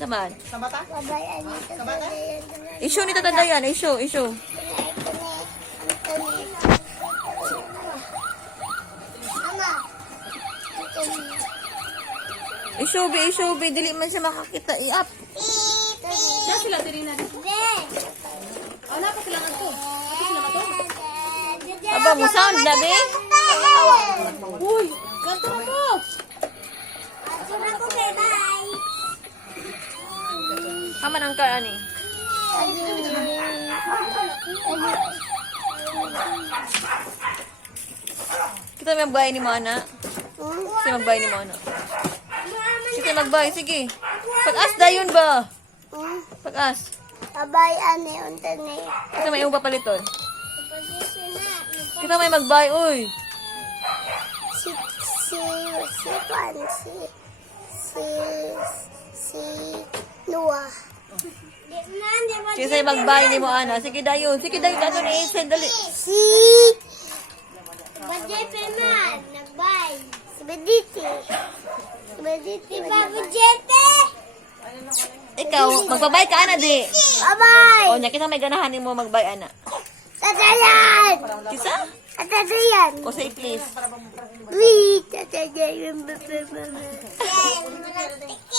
Sa man? Sa mata? Babayan ito. Sa mata? Issue ni Tatadayan. Issue. Mama. Issue, be. Dili man siya makakita. I-up. Diyan sila, diri na. Oh, napa sila nga to? Aba mo sound na, be. Uy, ganto mo. Kaman ang kaan eh. Kita may magbay ni Mana. Kasi magbay ni Mana. Sige, magbay. Sige. Pag-as dayon ba? Pag-as. Babayan ni unta ni. Kita may iba paliton. Kita may magbay, uy. Si Noah. Sige, sa'yo magbay ni mo, Ana. Sige, dayon. Sige, dayon. Dato ni Asen. Dali. Si Bajepe man, nagbay. Si Bediti. Si Bediti. Si Babu Jepe. Ikaw, magbabay ka, Ana, di. Bye-bye. O, niya, kita may ganahan mo magbay, Ana. Tatayan. Kisa? Tatayan. O, say please. Please, tatayan.